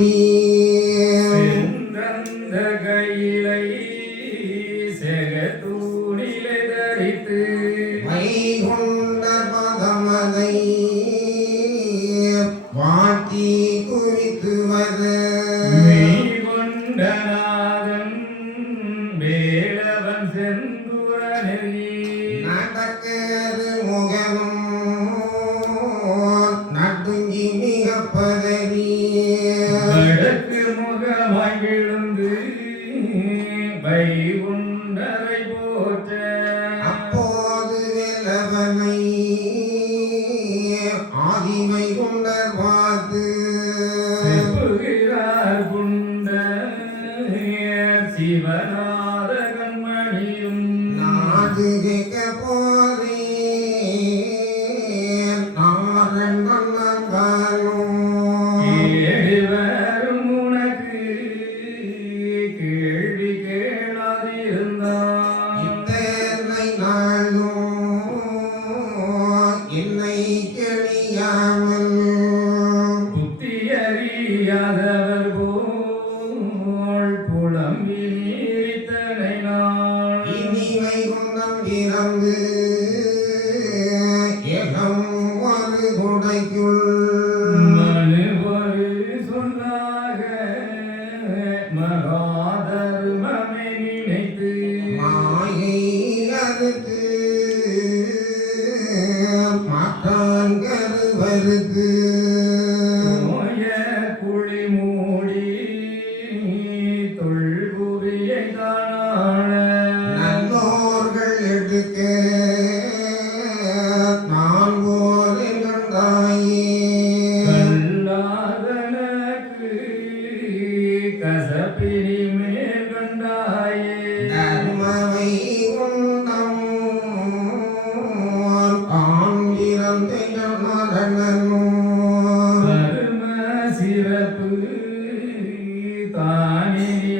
Bobby. வாங்கிடும் Yeah. தெரிவித்து Kani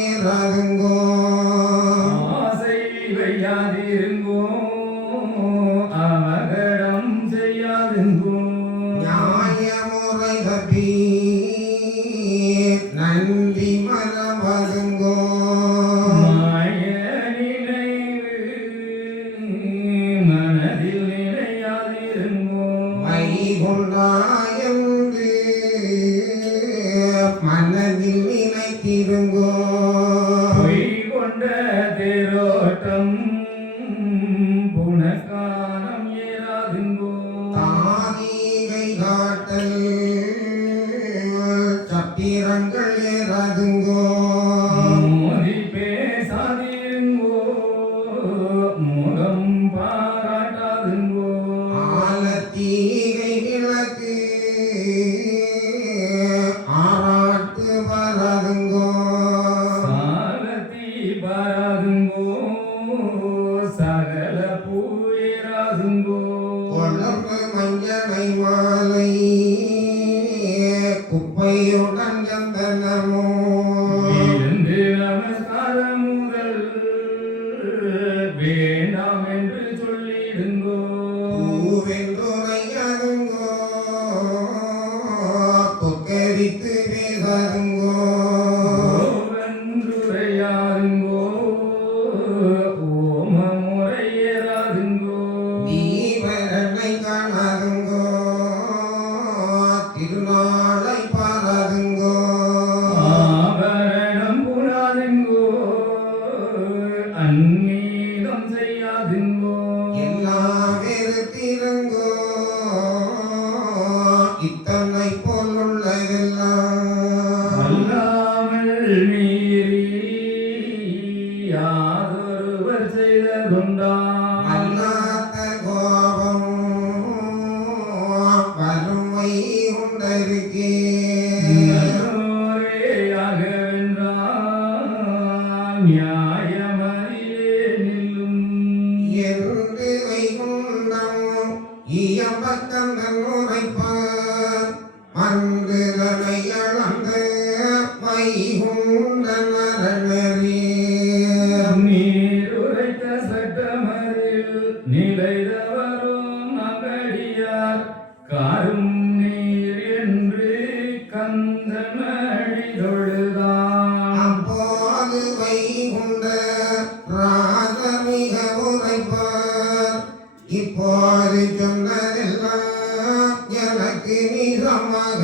நீராகுங்கோ ஆசை வையாதிருங்கோ அவகடம் செய்யாதிருங்கோ. நியாய முறை தப்பி நன்றி மரவதுங்கோ மாய நினைவு மனதில் நினைத்திருங்கோ. கடல் சத்திரங்கள் ஏறாதுங்கோ. மொழி பேசாதீங்கோ. முகம் பாராட்டாதுங்கோ. ஆலத்தீகை விளக்கு ஆராட்டு வராதுங்கோ. ஆலத்தி வராதுங்கோ சகல பூயராதுங்கோ அவையுடன் கந்தனமோ வேண்டாம் மன்றுதனை அளந்து வைகுண்டன் அரணறி நீருரைத்த சட்டமதில் நிலைதவரும் மகடியார் காரும் நீர் என்று கந்தமடி தொழுதான் அப்போது வைகுண்ட ராஜமிக உரைப்பார். இப்போது சொன்னதெல்லாம் எனக்கு நிஜமாக